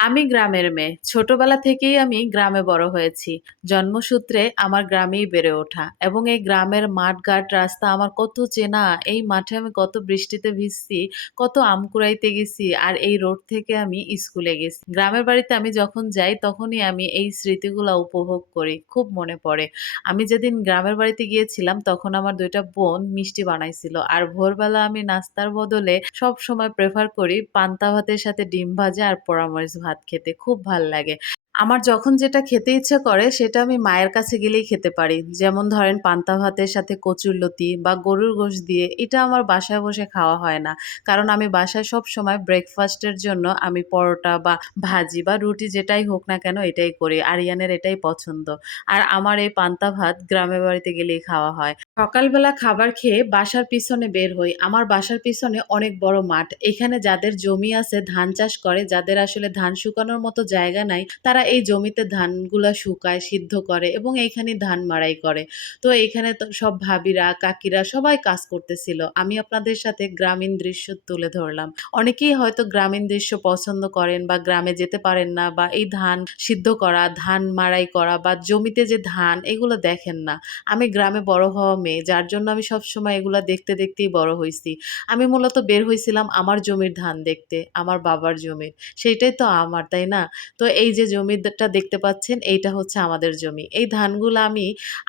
আমি গ্রামের মেয়ে। ছোটবেলা থেকেই আমি গ্রামে বড় হয়েছি। জন্মসূত্রে আমার গ্রামেই বেড়ে ওঠা এবং এই গ্রামের মাঠঘাট রাস্তা আমার কত চেনা। এই মাঠে আমি কত বৃষ্টিতে ভিজছি, কত আম কুড়াইতে গেছি আর এই রোড থেকে আমি স্কুলে গেছি। গ্রামের বাড়িতে আমি যখন যাই তখনই আমি এই স্মৃতিগুলা উপভোগ করি। খুব মনে পড়ে। আমি যেদিন গ্রামের বাড়িতে গিয়েছিলাম তখন আমার ২ টা বোন মিষ্টি বানাইছিল। আর ভোরবেলা আমি নাস্তার বদলে সবসময় প্রেফার করি পান্তা ভাতের সাথে ডিম ভাজা আর পোড়ামরিচ ভাত খেতে। খুব ভাল লাগে। আমার যখন যেটা খেতে ইচ্ছে করে সেটা আমি মায়ের কাছে গেলেই খেতে পারি। যেমন ধরেন পান্তা ভাতের সাথে কচুরলতি বা গরুর গোশত দিয়ে এটা আমার বাসায় বসে খাওয়া হয় না। কারণ আমি বাসায় সবসময় ব্রেকফাস্টের জন্য আমি পরোটা বা ভাজি বা রুটি যেটাই হোক না কেন এটাই করি। আরিয়ানের এটাই পছন্দ। আর আমার এই পান্তা ভাত গ্রামের বাড়িতে গেলেই খাওয়া হয়। সকালবেলা খাবার খেয়ে বাসার পিছনে বের হই। আমার বাসার পিছনে অনেক বড় মাঠ। এখানে যাদের জমি আছে ধান চাষ করে, যাদের আসলে ধান শুকানোর মতো জায়গা নাই, তারা এই জমিতে ধানগুলা শুকায়, সিদ্ধ করে এবং এইখানেই ধান মাড়াই করে। তো এইখানে তো সব ভাবিরা, কাকিরা সবাই কাজ করতেছিল। আমি আপনাদের সাথে গ্রামীণ দৃশ্য তুলে ধরলাম। অনেকেই হয়তো গ্রামীণ দৃশ্য পছন্দ করেন বা গ্রামে যেতে পারেন না বা এই ধান সিদ্ধ করা, ধান মাড়াই করা বা জমিতে যে ধান এগুলো দেখেন না। আমি গ্রামে বড় হওয়া মেয়ে, যার জন্য আমি সবসময় এগুলা দেখতে, দেখতেই বড় হইছি। আমি মূলত বের হইছিলাম আমার জমির ধান দেখতে, আমার বাবার জমির। সেইটাই তো আমার, তাই না? তো এই যে জমিটা দেখতে পাচ্ছেন, এইটা হচ্ছে আমাদের জমি। এই ধানগুলা আমি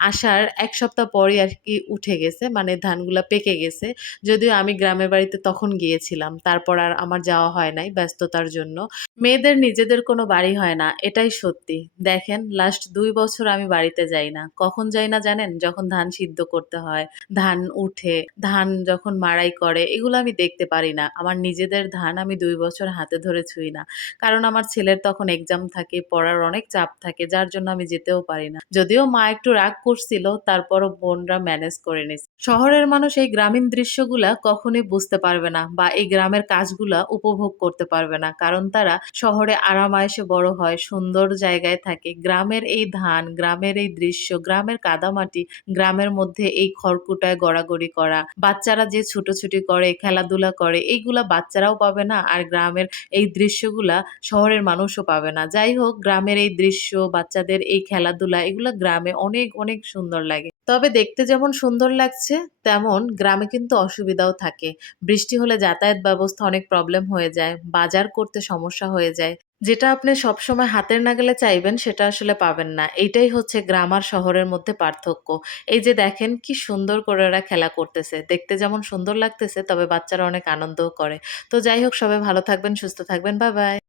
আসার ১ সপ্তাহ পরেই আরকি উঠে গেছে। মানে ধানগুলা পেকে গেছে। যদিও আমি গ্রামের বাড়িতে তখন গিয়েছিলাম। তারপর আর আমার যাওয়া হয় নাই ব্যস্ততার জন্য। মেয়েদের নিজেদের কোনো বাড়ি হয় না, এটাই সত্যি। দেখেন লাস্ট ২ বছর আমি বাড়িতে যাই না। কখন যাই না জানেন? যখন ধান সিদ্ধ করতে হয়, ধান উঠে, ধান যখন মাড়াই করে, এগুলো আমি দেখতে পারি না। আমার নিজেদের ধান আমি ২ বছর হাতে ধরে ছুঁই না। কারণ আমার ছেলের তখন এক্সাম থাকে, পড়ার অনেক চাপ থাকে, যার জন্য আমি যেতেও পারি না। যদিও মা একটু রাগ করছিল, তারপরও বোনরা ম্যানেজ করে নিছে। শহরের মানুষ এই গ্রামীণ দৃশ্যগুলা কখনোই বুঝতে পারবে না বা এই গ্রামের কাজগুলা উপভোগ করতে পারবে না। কারণ তারা শহরে আরাম-আয়েশে বড় হয়, সুন্দর জায়গায় থাকে। গ্রামের এই ধান, গ্রামের এই দৃশ্য, গ্রামের কাদামাটি, গ্রামের মধ্যে এই খড়কুটায় গড়াগড়ি করা, বাচ্চারা যে ছুটোছুটি করে, খেলাধুলা করে, এইগুলা বাচ্চারাও পাবে না। আর গ্রামের এই দৃশ্যগুলা শহরের মানুষও পাবে না। যাই হোক, গ্রামের এই দৃশ্য, বাচ্চাদের এই খেলাধুলা, এগুলা গ্রামে অনেক, অনেক সুন্দর লাগে। তবে দেখতে যেমন সুন্দর লাগছে, তেমন গ্রামে কিন্তু অসুবিধাও থাকে। বৃষ্টি হলে যাতায়াত ব্যবস্থা অনেক প্রবলেম হয়ে যায়। বাজার করতে সমস্যা হয়ে যায়। যেটা আপনি সবসময় হাতের নাগালে চাইবেন সেটা আসলে পাবেন না। এইটাই হচ্ছে গ্রাম আর শহরের মধ্যে পার্থক্য। এই যে দেখেন কি সুন্দর করে ওরা খেলা করতেছে। দেখতে যেমন সুন্দর লাগতেছে তবে বাচ্চারা অনেক আনন্দও করে। তো যাই হোক সবাই ভালো থাকবেন, সুস্থ থাকবেন। Bye, by.